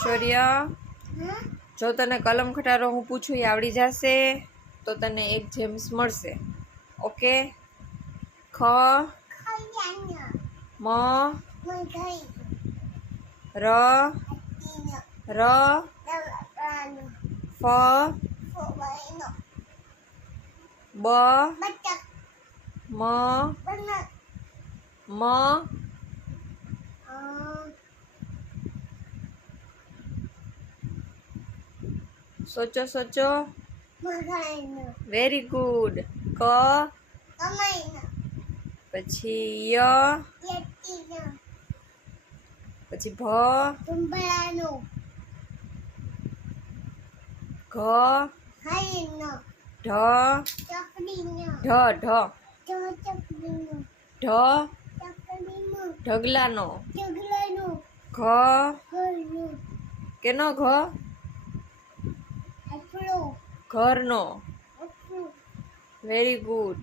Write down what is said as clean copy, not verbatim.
શૌર્ય, જો તને કલમ ખટારો હું પૂછું એ આવડી જશે તો તને એક જેમ્સ મળશે. ઓકે. ખ મ ર ર ફ બ મ મ સોચો સોચો. Very good. ક પછી ય પછી ભ ઘ ઢ ઢ ઢ ઢગલાનો ઘ કેનો ઘ ઘરનો. Very good.